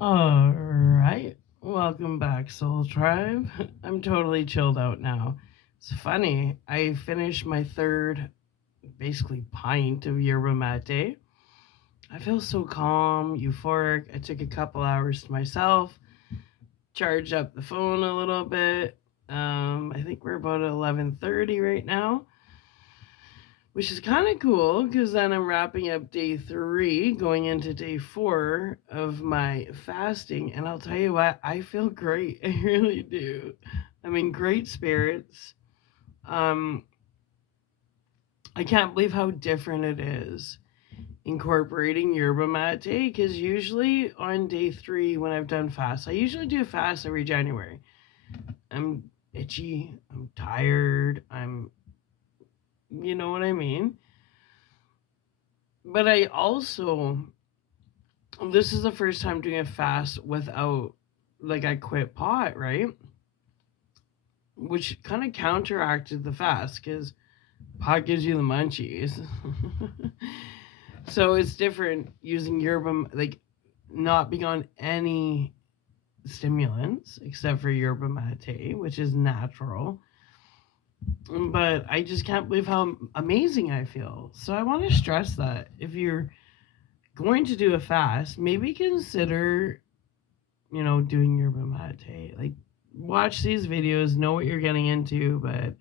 All right. Welcome back, Soul Tribe. I'm totally chilled out now. It's funny. I finished my third, basically, pint of yerba mate. I feel so calm, euphoric. I took a couple hours to myself, charged up the phone a little bit. I think we're about 11:30 right now, which is kind of cool because then I'm wrapping up day three, going into day four of my fasting. And I'll tell you what, I feel great. I really do. I'm in great spirits. Um, I can't believe how different it is incorporating yerba mate because usually on day three, when I've done fast, I usually do a fast every January. I'm itchy, I'm tired, you know what I mean? But I also this is the first time doing a fast without like I quit pot, right? Which kind of counteracted the fast because pot gives you the munchies. So it's different using yerba, like not being on any stimulants except for yerba mate, which is natural. But I just can't believe how amazing I feel. So I want to stress that if you're going to do a fast, maybe consider doing yerba mate. Like, watch these videos, know what you're getting into. But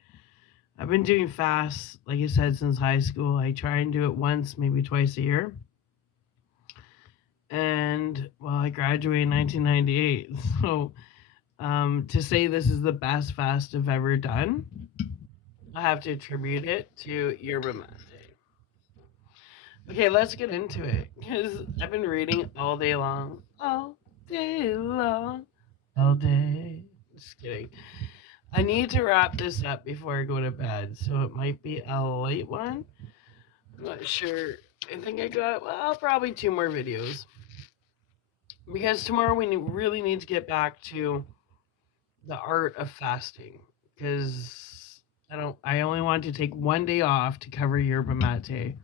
I've been doing fasts, like I said, since high school. I try and do it once, maybe twice a year. And, well, I graduated in 1998. So to say this is the best fast I've ever done, I have to attribute it to yerba mate. Okay, let's get into it. Because I've been reading all day long. All day long. All day. Just kidding. I need to wrap this up before I go to bed, so it might be a late one. I'm not sure. I think I got, well, probably two more videos. Because tomorrow we really need to get back to the art of fasting. Because I only want to take one day off to cover yerba mate.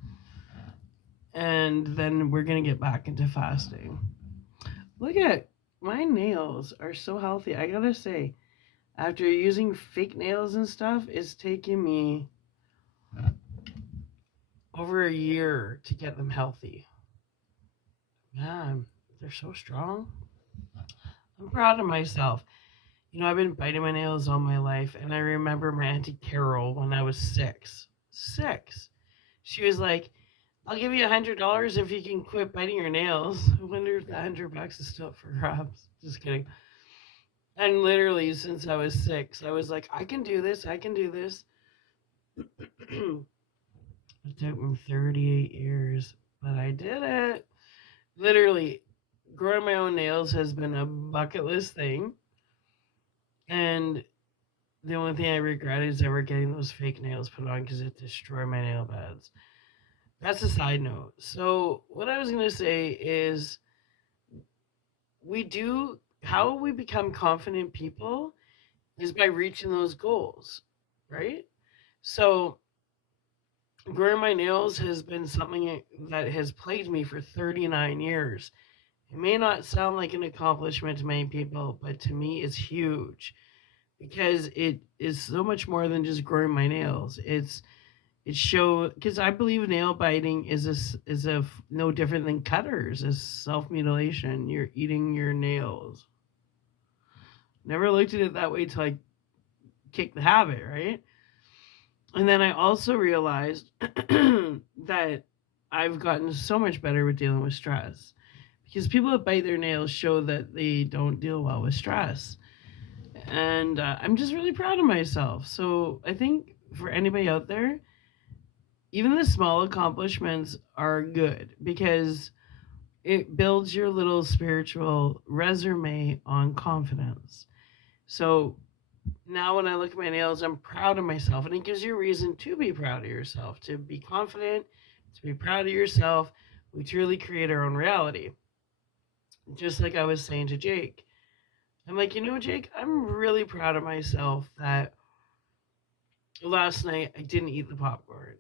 And then we're going to get back into fasting. Look at my nails are so healthy. I gotta say, after using fake nails and stuff, it's taken me over a year to get them healthy. Man, they're so strong. I'm proud of myself. I've been biting my nails all my life, and I remember my Auntie Carol when I was six. Six. She was like, I'll give you $100 if you can quit biting your nails. I wonder if the $100 is still up for grabs. Just kidding. And literally, since I was six, I was like, I can do this. I can do this. It took me 38 years, but I did it. Literally, growing my own nails has been a bucket list thing. And the only thing I regret is ever getting those fake nails put on because it destroyed my nail beds. That's a side note. So, what I was going to say is how we become confident people is by reaching those goals, right? So, growing my nails has been something that has plagued me for 39 years. It may not sound like an accomplishment to many people, but to me, it's huge because it is so much more than just growing my nails. Because I believe nail biting is no different than cutters, is self mutilation. You're eating your nails. Never looked at it that way till I kicked the habit, right? And then I also realized that I've gotten so much better with dealing with stress because people that bite their nails show that they don't deal well with stress. And I'm just really proud of myself. So I think for anybody out there, even the small accomplishments are good because it builds your little spiritual resume on confidence. So now when I look at my nails, I'm proud of myself. And it gives you a reason to be proud of yourself, to be confident, to be proud of yourself. We truly create our own reality. Just like I was saying to Jake. I'm like, Jake, I'm really proud of myself that last night I didn't eat the popcorn.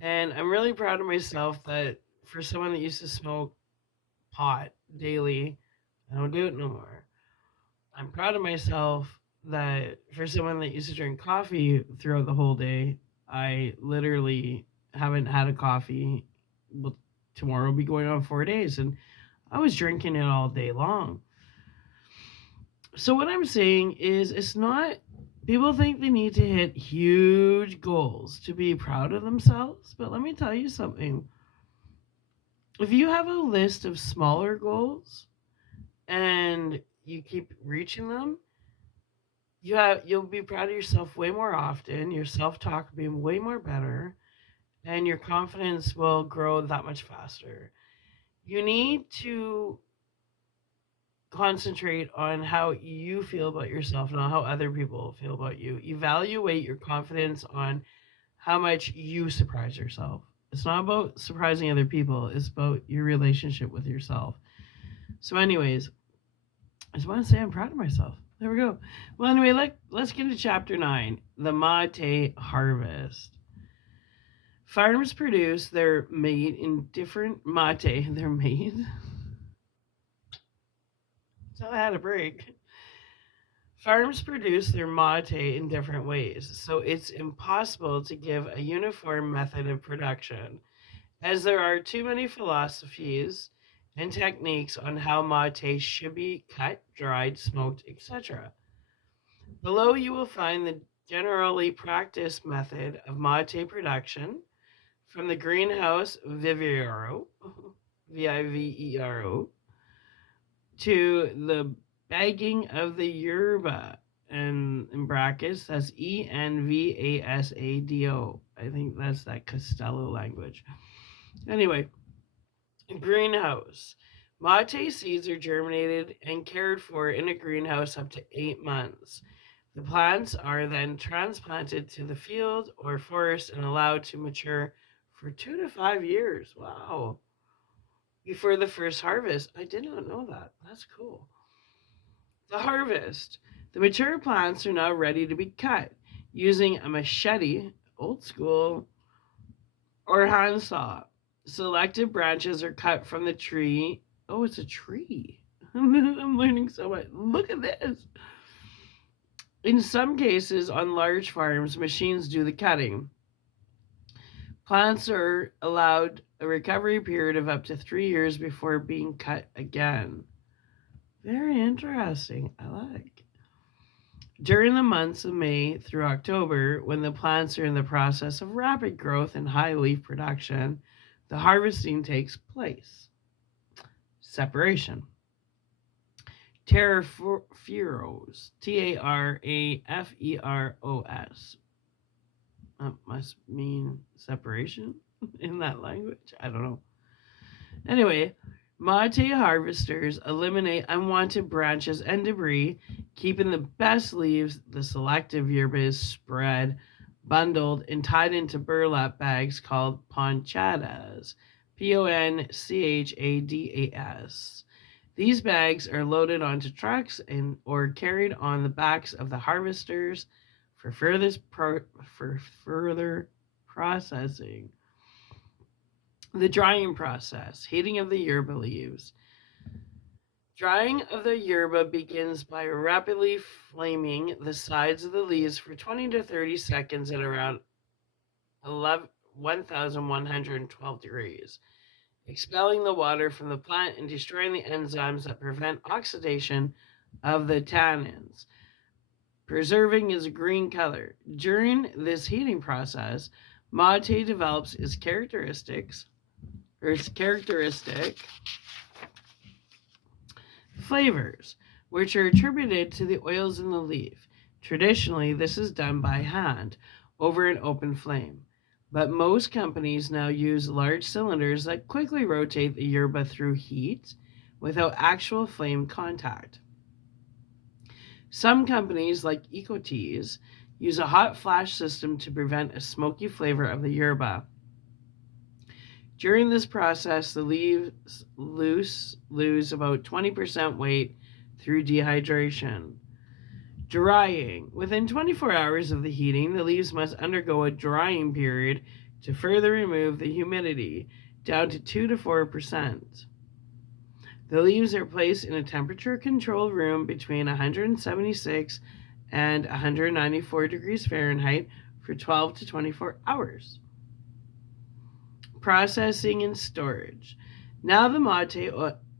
And I'm really proud of myself that for someone that used to smoke pot daily, I don't do it no more. I'm proud of myself that for someone that used to drink coffee throughout the whole day, I literally haven't had a coffee. Well, tomorrow will be going on 4 days, and I was drinking it all day long. So what I'm saying is, it's not. People think they need to hit huge goals to be proud of themselves, but let me tell you something. If you have a list of smaller goals and you keep reaching them, you'll be proud of yourself way more often. Your self-talk will be way more better, and your confidence will grow that much faster. You need to concentrate on how you feel about yourself, not how other people feel about you. Evaluate your confidence on how much you surprise yourself. It's not about surprising other people, it's about your relationship with yourself. So, anyways, I just want to say I'm proud of myself. There we go. Well, anyway, let's get to chapter 9, the mate harvest. Farms produce their mate in different mate. Their mate? So I had a break. Farms produce their mate in different ways, so it's impossible to give a uniform method of production, as there are too many philosophies and techniques on how mate should be cut, dried, smoked, etc. Below you will find the generally practiced method of mate production from the greenhouse vivero, Vivero, to the bagging of the yerba, and in brackets, that's Envasado. I think that's that Costello language. Anyway, greenhouse. Mate seeds are germinated and cared for in a greenhouse up to 8 months. The plants are then transplanted to the field or forest and allowed to mature for 2 to 5 years. Wow. Before the first harvest. I did not know that. That's cool. The harvest. The mature plants are now ready to be cut using a machete, old school, or handsaw. Selected branches are cut from the tree. Oh, it's a tree. I'm learning so much. Look at this. In some cases, on large farms, machines do the cutting. Plants are allowed a recovery period of up to 3 years before being cut again. Very interesting. I like. During the months of May through October, when the plants are in the process of rapid growth and high leaf production, the harvesting takes place. Separation. Taraferos. Tareferos. That must mean separation in that language. I don't know. Anyway, mate harvesters eliminate unwanted branches and debris, keeping the best leaves. The selective yerba is spread, bundled, and tied into burlap bags called ponchadas. Ponchadas. These bags are loaded onto trucks or carried on the backs of the harvesters for further processing. The drying process, heating of the yerba leaves. Drying of the yerba begins by rapidly flaming the sides of the leaves for 20 to 30 seconds at around 1112 degrees, expelling the water from the plant and destroying the enzymes that prevent oxidation of the tannins, preserving its green color. During this heating process, mate develops its characteristic flavors, which are attributed to the oils in the leaf. Traditionally, this is done by hand over an open flame, but most companies now use large cylinders that quickly rotate the yerba through heat without actual flame contact. Some companies, like Ecoteas, use a hot flash system to prevent a smoky flavor of the yerba. During this process, the leaves lose about 20% weight through dehydration. Drying. Within 24 hours of the heating, the leaves must undergo a drying period to further remove the humidity, down to 2 to 4%. The leaves are placed in a temperature-controlled room between 176 and 194 degrees Fahrenheit for 12 to 24 hours. Processing and storage. Now the mate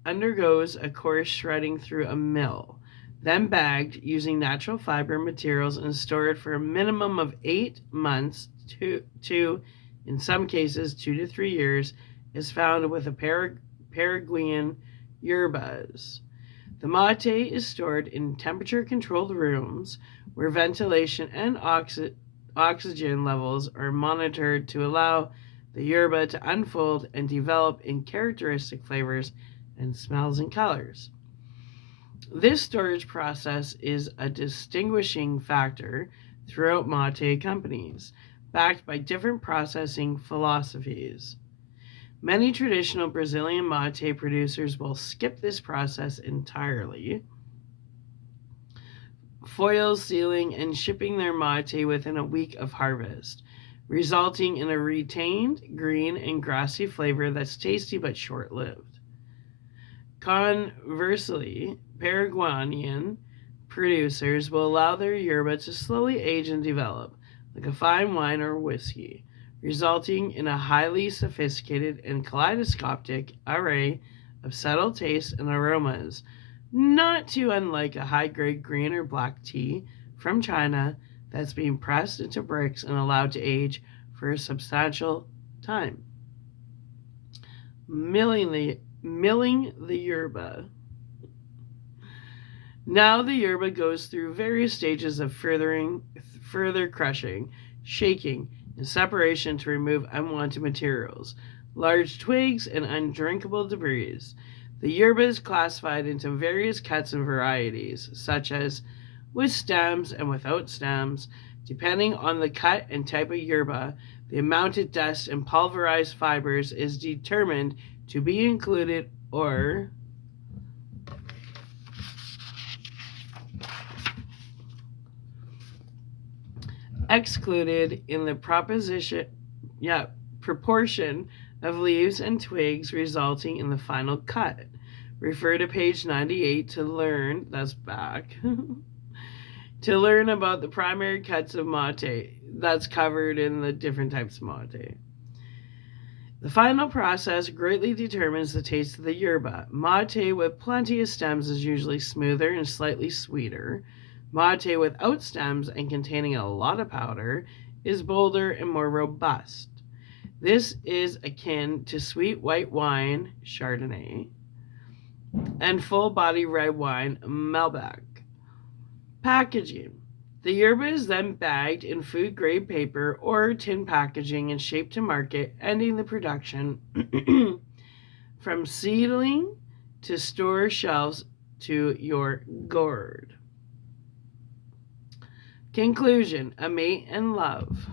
undergoes a coarse shredding through a mill, then bagged using natural fiber materials and stored for a minimum of 8 months to in some cases 2 to 3 years, is found with a Paraguayan yerbas. The mate is stored in temperature-controlled rooms where ventilation and oxygen levels are monitored to allow the yerba to unfold and develop in characteristic flavors and smells and colors. This storage process is a distinguishing factor throughout mate companies, backed by different processing philosophies. Many traditional Brazilian mate producers will skip this process entirely, foil sealing and shipping their mate within a week of harvest, resulting in a retained green and grassy flavor that's tasty but short-lived. Conversely, Paraguayan producers will allow their yerba to slowly age and develop, like a fine wine or whiskey, resulting in a highly sophisticated and kaleidoscopic array of subtle tastes and aromas, not too unlike a high-grade green or black tea from China that's being pressed into bricks and allowed to age for a substantial time. Milling the yerba. Now the yerba goes through various stages of further crushing, shaking, and separation to remove unwanted materials, large twigs, and undrinkable debris. The yerba is classified into various cuts and varieties, such as with stems and without stems. Depending on the cut and type of yerba, the amount of dust and pulverized fibers is determined to be included or excluded in the proportion of leaves and twigs resulting in the final cut. Refer to page 98 to learn, that's back, to learn about the primary cuts of mate that's covered in the different types of mate. The final process greatly determines the taste of the yerba. Mate with plenty of stems is usually smoother and slightly sweeter. Mate without stems and containing a lot of powder is bolder and more robust. This is akin to sweet white wine, Chardonnay, and full-body red wine, Malbec. Packaging. The yerba is then bagged in food-grade paper or tin packaging and shipped to market, ending the production from seedling to store shelves to your gourd. Conclusion: a mate and love.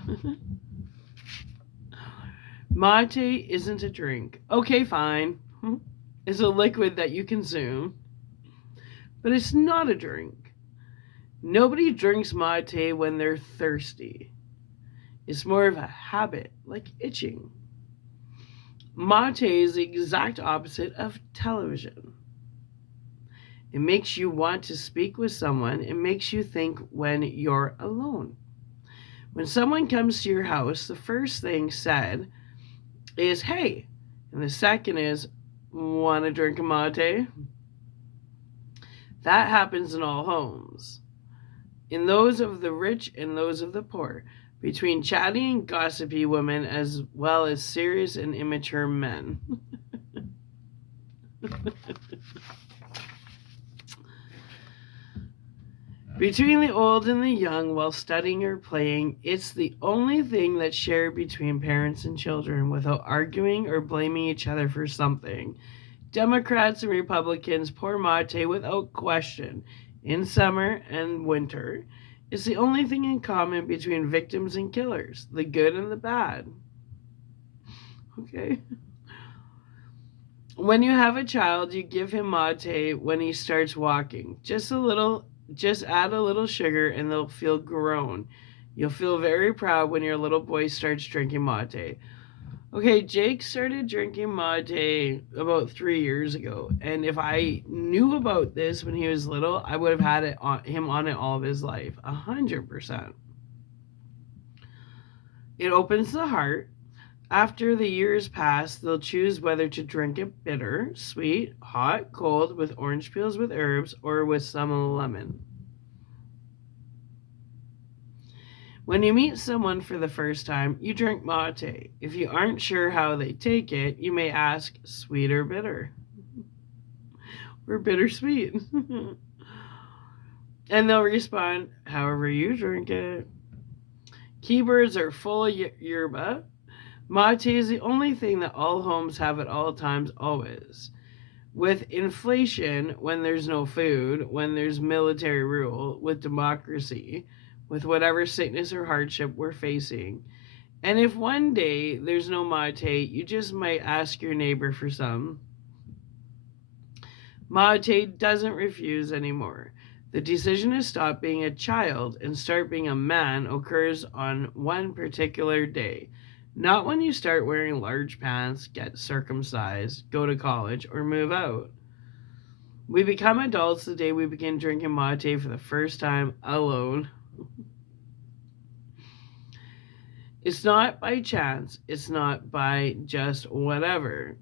Mate isn't a drink. Okay, fine. It's a liquid that you consume, but it's not a drink. Nobody drinks mate when they're thirsty. It's more of a habit, like itching. Mate is the exact opposite of television. It makes you want to speak with someone. It makes you think when you're alone. When someone comes to your house, the first thing said is, hey, and the second is, want to drink a mate? That happens in all homes, in those of the rich and those of the poor, between chatty and gossipy women as well as serious and immature men. Between the old and the young while studying or playing, it's the only thing that's shared between parents and children without arguing or blaming each other for something. Democrats and Republicans pour mate without question. In summer and winter, it's the only thing in common between victims and killers, the good and the bad. Okay? When you have a child, you give him mate when he starts walking. Just add a little sugar and they'll feel grown. You'll feel very proud when your little boy starts drinking mate. Okay, Jake started drinking mate about 3 years ago, and if I knew about this when he was little, I would have had him on it all of his life, 100%. It opens the heart. After the years pass, they'll choose whether to drink it bitter, sweet, hot, cold, with orange peels, with herbs, or with some lemon. When you meet someone for the first time, you drink mate. If you aren't sure how they take it, you may ask, sweet or bitter? Or bittersweet? And they'll respond, however you drink it. Keywords are full of yerba. Mate is the only thing that all homes have at all times, always. With inflation, when there's no food, when there's military rule, with democracy, with whatever sickness or hardship we're facing. And if one day there's no mate, you just might ask your neighbor for some. Mate doesn't refuse anymore. The decision to stop being a child and start being a man occurs on one particular day. Not when you start wearing large pants, get circumcised, go to college, or move out. We become adults the day we begin drinking mate for the first time alone. It's not by chance. It's not by just whatever.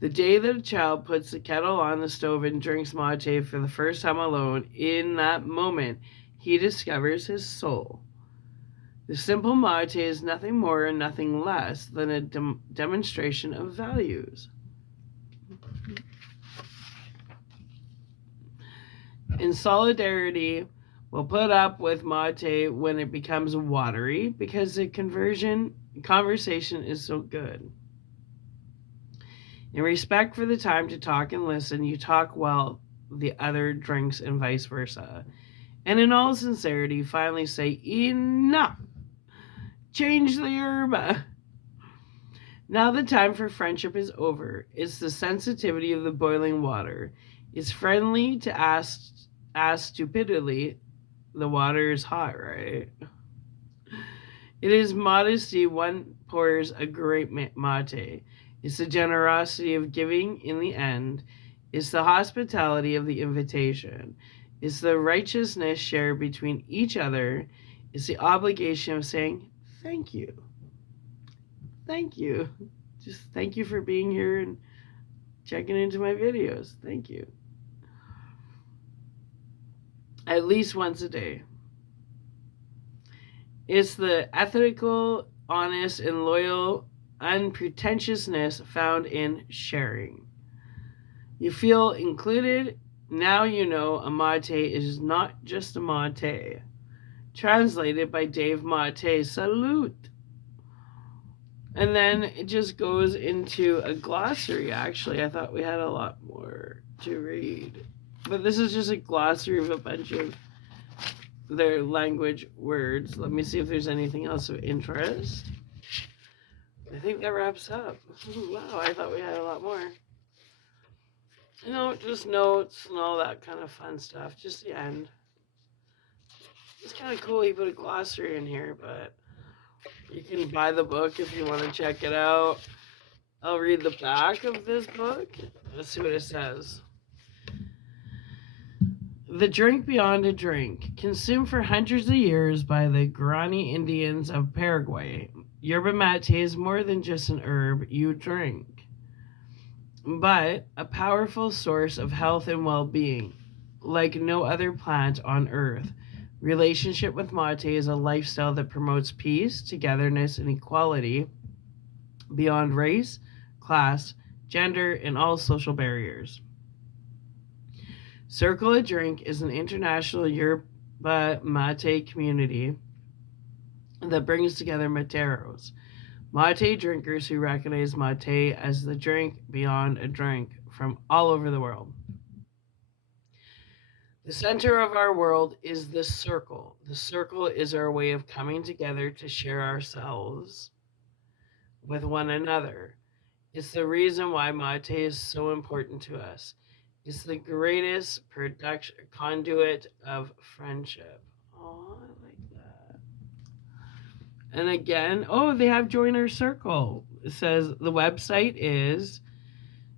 The day that a child puts the kettle on the stove and drinks mate for the first time alone, in that moment, he discovers his soul. The simple mate is nothing more and nothing less than a demonstration of values. In solidarity, we'll put up with mate when it becomes watery because the conversation is so good. In respect for the time to talk and listen, you talk while the other drinks and vice versa. And in all sincerity, finally say, enough! Change the yerba! Now the time for friendship is over. It's the sensitivity of the boiling water. It's friendly to ask stupidly, the water is hot, right? It is modesty one pours a great mate. It's the generosity of giving in the end. It's the hospitality of the invitation. It's the righteousness shared between each other. It's the obligation of saying, thank you. Thank you. Just thank you for being here and checking into my videos. Thank you. At least once a day. It's the ethical, honest, and loyal unpretentiousness found in sharing. You feel included. Now you know a mate is not just a mate. Translated by Dave Mate. Salute. And then it just goes into a glossary, actually. I thought we had a lot more to read. But this is just a glossary of a bunch of their language words. Let me see if there's anything else of interest. I think that wraps up. Wow, I thought we had a lot more. Just notes and all that kind of fun stuff. Just the end. It's kind of cool he put a glossary in here, but you can buy the book if you want to check it out. I'll read the back of this book. Let's see what it says. The drink beyond a drink, consumed for hundreds of years by the Guarani Indians of Paraguay. Yerba mate is more than just an herb you drink, but a powerful source of health and well-being. Like no other plant on earth, relationship with mate is a lifestyle that promotes peace, togetherness, and equality beyond race, class, gender, and all social barriers. Circle a Drink is an international yerba mate community that brings together materos, mate drinkers who recognize mate as the drink beyond a drink from all over the world. The center of our world is the circle. The circle is our way of coming together to share ourselves with one another. It's the reason why mate is so important to us. It's the greatest conduit of friendship. Oh, I like that. And again, oh, they have Join Our Circle. It says the website is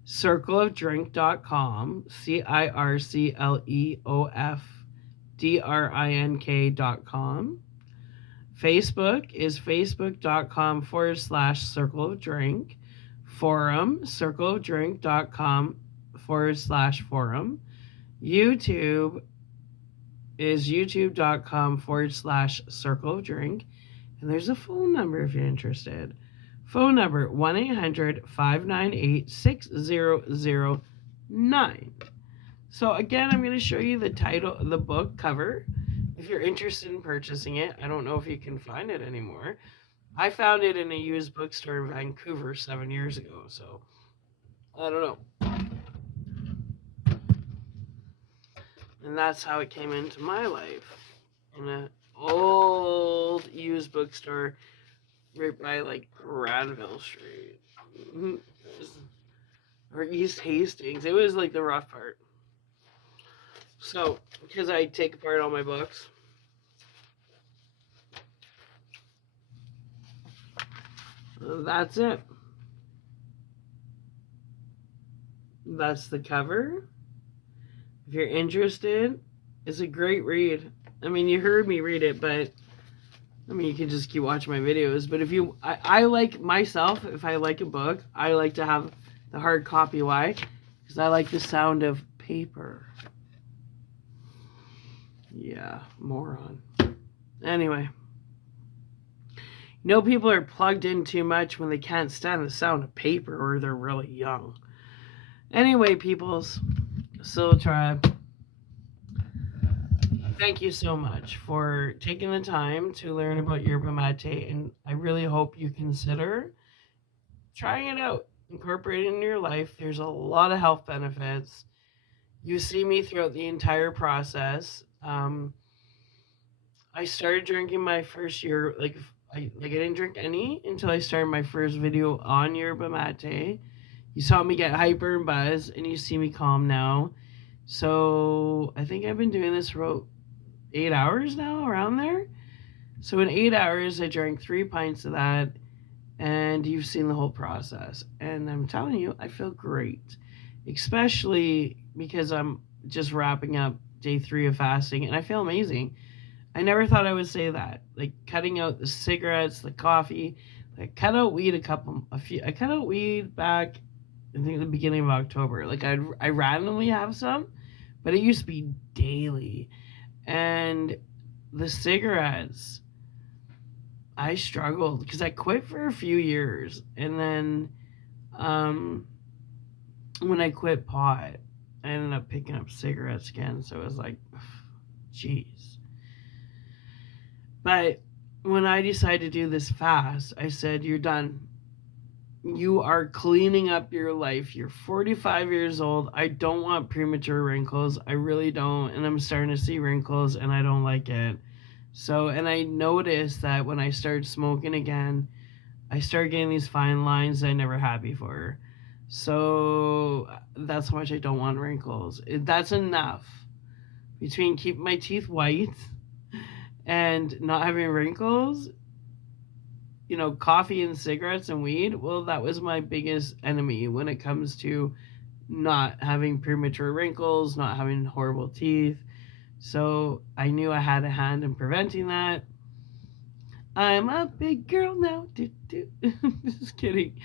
circleofdrink.com, circleofdrink.com. Facebook is facebook.com/circleofdrink. Forum, circleofdrink.com/forum. YouTube is youtube.com/circleofdrink. And there's a phone number if you're interested. Phone number 1-800-598-6009. So again, I'm going to show you the title, the book cover. If you're interested in purchasing it, I don't know if you can find it anymore. I found it in a used bookstore in Vancouver 7 years ago, so I don't know. And that's how it came into my life. In an old used bookstore right by like Granville Street. Or East Hastings. It was like the rough part. So, because I take apart all my books. That's it. That's the cover. If you're interested, it's a great read. I mean, you heard me read it, but I mean, you can just keep watching my videos. But if you, I like myself, if I like a book, I like to have the hard copy. Why? Because I like the sound of paper. Yeah, moron. Anyway. You know, people are plugged in too much when they can't stand the sound of paper or they're really young. Anyway, peoples, Soul Tribe, thank you so much for taking the time to learn about yerba mate, and I really hope you consider trying it out, incorporate it in your life. There's a lot of health benefits. You see me throughout the entire process. I started drinking my first year, I didn't drink any until I started my first video on yerba mate. You saw me get hyper and buzz, and you see me calm now. So I think I've been doing this for about 8 hours now, around there. So in 8 hours, I drank 3 pints of that, and you've seen the whole process. And I'm telling you, I feel great, especially because I'm just wrapping up day 3 of fasting, and I feel amazing. I never thought I would say that. Like cutting out the cigarettes, the coffee. I cut out weed I cut out weed back, I think, the beginning of October. Like I randomly have some, but it used to be daily. And the cigarettes, I struggled because I quit for a few years, and then when I quit pot, I ended up picking up cigarettes again. So it was like, jeez. But when I decided to do this fast, I said, you're done. You are cleaning up your life. You're 45 years old. I don't want premature wrinkles. I really don't. And I'm starting to see wrinkles, and I don't like it. So, and I noticed that when I started smoking again, I started getting these fine lines that I never had before. So that's how much I don't want wrinkles. That's enough. Between keeping my teeth white and not having wrinkles, you know, coffee and cigarettes and weed, well, that was my biggest enemy when it comes to not having premature wrinkles, not having horrible teeth. So I knew I had a hand in preventing that. I'm a big girl now. Just kidding.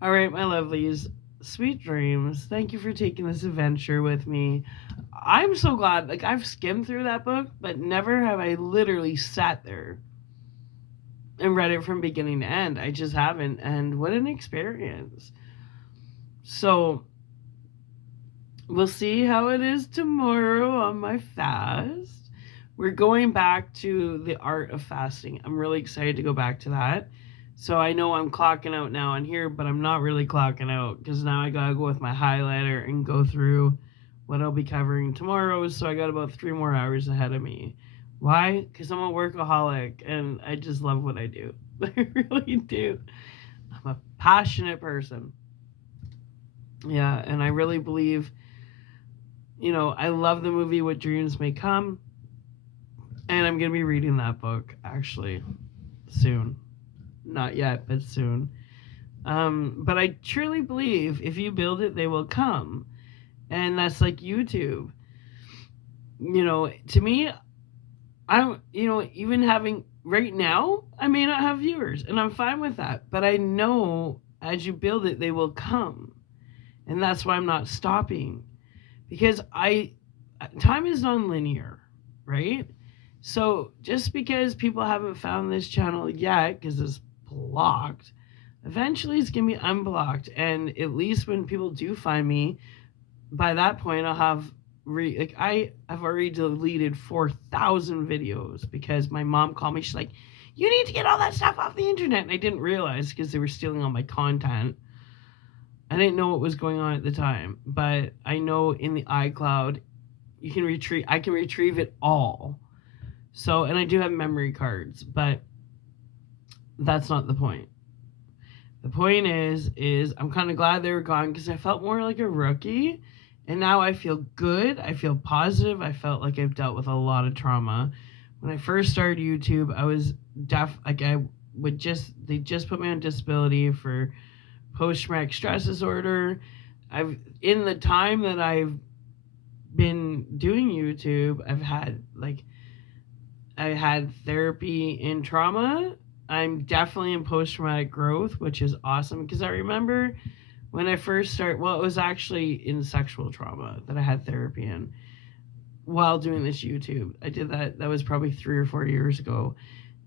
All right, my lovelies. Sweet dreams. Thank you for taking this adventure with me. I'm so glad. Like, I've skimmed through that book, but never have I literally sat there and read it from beginning to end. I just haven't. And what an experience. So we'll see how it is tomorrow on my fast. We're going back to the art of fasting. I'm really excited to go back to that. So I know I'm clocking out now on here, but I'm not really clocking out because now I gotta go with my highlighter and go through what I'll be covering tomorrow. So I got about 3 more hours ahead of me. Why? Because I'm a workaholic and I just love what I do. I really do. I'm a passionate person. Yeah, and I really believe, you know, I love the movie What Dreams May Come. And I'm going to be reading that book, actually. soon. Not yet, but soon. But I truly believe if you build it, they will come. And that's like YouTube. To me, even having right now, I may not have viewers, and I'm fine with that. But I know as you build it, they will come. And that's why I'm not stopping. Because time is non-linear, right? So just because people haven't found this channel yet, because it's blocked, eventually it's gonna be unblocked. And at least when people do find me, by that point I'll have I have already deleted 4,000 videos because my mom called me. She's like, "You need to get all that stuff off the internet." And I didn't realize because they were stealing all my content. I didn't know what was going on at the time, but I know in the iCloud I can retrieve it all. So, and I do have memory cards, but that's not the point. The point is I'm kind of glad they were gone because I felt more like a rookie, and now I feel good. I feel positive. I felt like I've dealt with a lot of trauma. When I first started YouTube, I was they just put me on disability for post-traumatic stress disorder. In the time that I've been doing YouTube, I had therapy in trauma. I'm definitely in post-traumatic growth, which is awesome because I remember when I first started, well, it was actually in sexual trauma that I had therapy in while doing this YouTube. I did that was probably 3 or 4 years ago.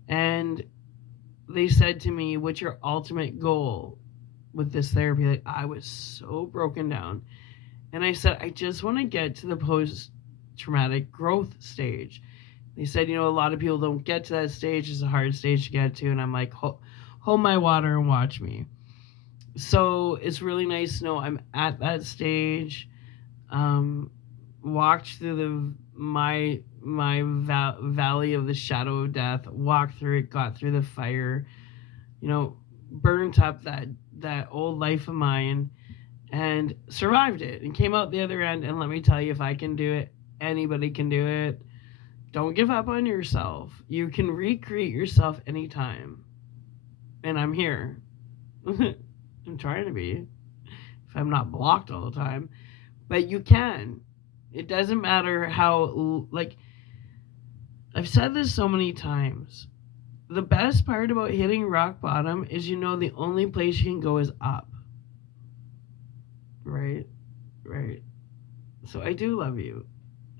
And they said to me, "What's your ultimate goal with this therapy?" Like, I was so broken down. And I said, "I just want to get to the post-traumatic growth stage." They said, a lot of people don't get to that stage. It's a hard stage to get to. And I'm like, hold my water and watch me. So it's really nice to know I'm at that stage. Walked through my valley of the shadow of death. Walked through it, got through the fire. Burnt up that old life of mine and survived it and came out the other end. And let me tell you, if I can do it, anybody can do it. Don't give up on yourself. You can recreate yourself anytime. And I'm here. I'm trying to be. If I'm not blocked all the time. But you can. It doesn't matter how, I've said this so many times. The best part about hitting rock bottom is the only place you can go is up. Right? Right. So I do love you.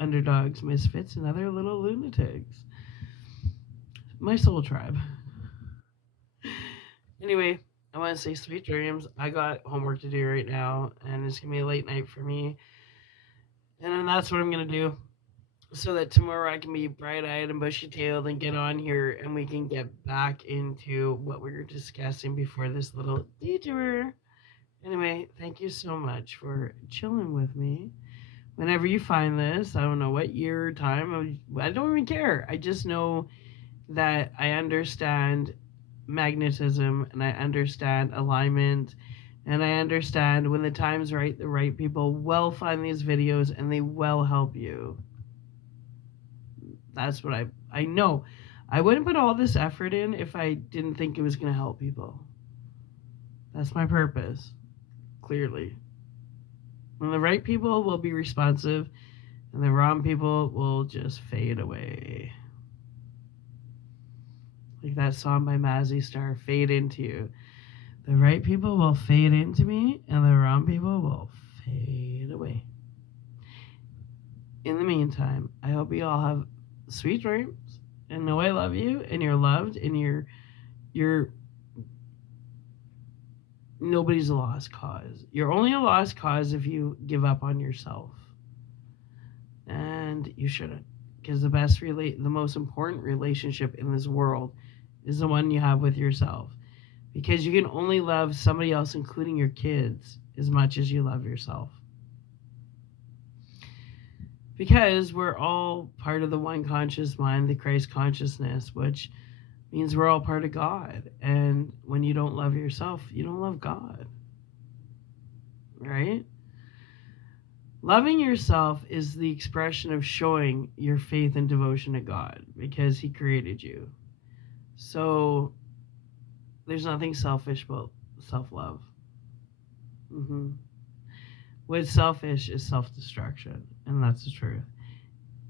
Underdogs, misfits, and other little lunatics. My soul tribe. Anyway, I want to say sweet dreams. I got homework to do right now, and it's going to be a late night for me. And then that's what I'm going to do, so that tomorrow I can be bright-eyed and bushy-tailed and get on here, and we can get back into what we were discussing before this little detour. Anyway, thank you so much for chilling with me. Whenever you find this, I don't know what year or time, I don't even care. I just know that I understand magnetism and I understand alignment and I understand when the time's right, the right people will find these videos and they will help you. That's what I know. I wouldn't put all this effort in if I didn't think it was going to help people. That's my purpose, clearly. And the right people will be responsive, and the wrong people will just fade away. Like that song by Mazzy Star, Fade Into You. The right people will fade into me, and the wrong people will fade away. In the meantime, I hope you all have sweet dreams, and know I love you, and you're loved, and you're nobody's a lost cause. You're only a lost cause if you give up on yourself. And you shouldn't. Because the most important relationship in this world is the one you have with yourself. Because you can only love somebody else, including your kids, as much as you love yourself. Because we're all part of the one conscious mind, the Christ consciousness, which means we're all part of God. And when you don't love yourself, you don't love God. Right? Loving yourself is the expression of showing your faith and devotion to God because He created you. So there's nothing selfish about self-love. hmm What's selfish is self-destruction, and that's the truth.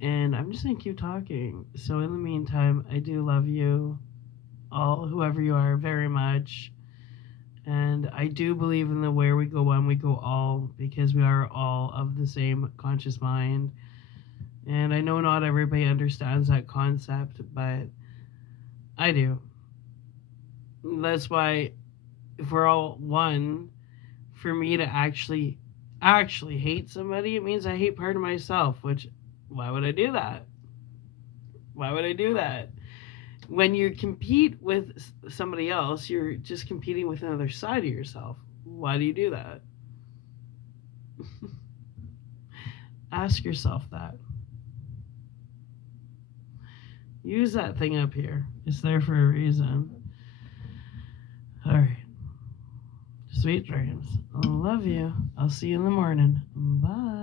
And I'm just gonna keep talking. So in the meantime, I do love you all, whoever you are, very much. And I do believe in the where we go one, we go all, because we are all of the same conscious mind. And I know not everybody understands that concept, but I do. That's why if we're all one, for me to actually hate somebody, it means I hate part of myself, which why would I do that? Why would I do that? When you compete with somebody else, you're just competing with another side of yourself. Why do you do that? Ask yourself that. Use that thing up here. It's there for a reason. All right. Sweet dreams. I love you. I'll see you in the morning. Bye.